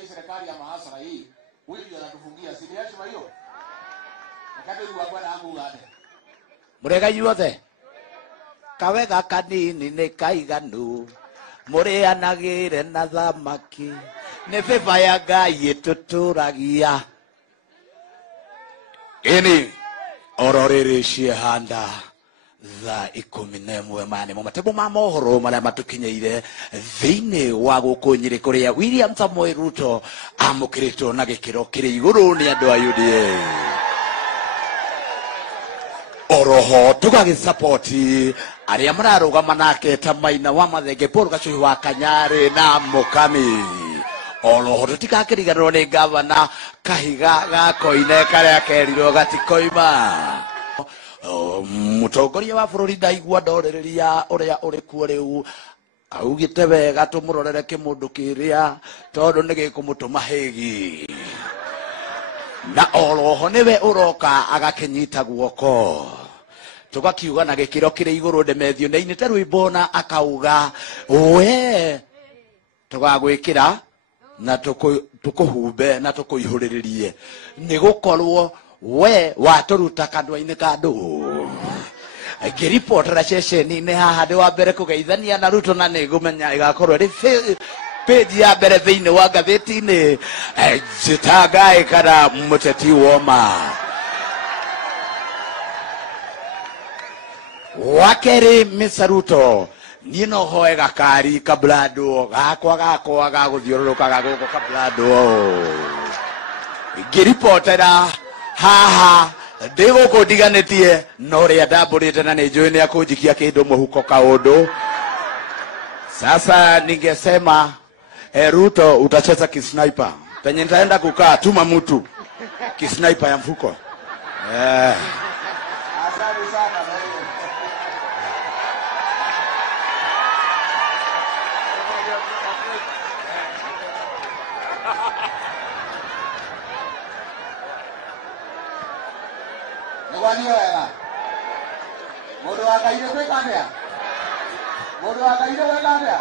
hii serikali ya mahasara hii, huyu ndiye anatufungia. Si heshima hiyo? Wakati huyu bwana wangu ngade. Murega yuothe. Kawega kanini ni kaiganu. Mureanagire na thamaki. Ni beba ya Ngai tuturagia. Ini ororere ciehanda tha 11 mane mo matebo ma mohoro maria matukinyeire thiini wa guku Nyeri kuria William Samoei Ruto amukirito na gikiro kiri iguru ni andu a UDA. Oroho tugagisupport aria mararugama nake ta Maina wa Mathenge, Paul Gacui wa Kanyari na Mukami. Oroho tutikakiriganirwo ni gavana Kahiga gakoine karia kerirwo gatikoima. Mutongoria wa bururi ndaigua ndorereria uria uri kuo riu augite wega tumurorere kimundu kiria tondu ni gikumutuma higi na oroho niwe uroka agakinyita guoko tugakiuga na gikiro kiri iguru Ndemethio neinite rwimbo akauga we tugagwikira na tukuhumbe na tukuihuriririe ni gukorwo we waturuta kandwa-ini kandu ngiripotera ceceni-ini haha ndi wa mbere kugeithania na Ruto na nigumenya igakorwo ri page ya mbere thiini wa ngathĩti-ini Njitangaĩ kana Muteti Woma. Wakeri Mr. Ruto niĩ no hoe gakari kablado gakwa gagũthiũrũrũka gũkũ kablado ngiripotera haha ndiguku ndiganitie no ria ndamburite na ninjui ni akunjikia kindu muhuko kaundu. Sasa ningesema Ruto utacheza kisniper penye nitaenda kukaa tuma mtu kisniper ya mfuko. Asante sana. Nigwanio wega. Mundu wa Ngai ni gwika atia? Mundu wa Ngai ni gwika atia?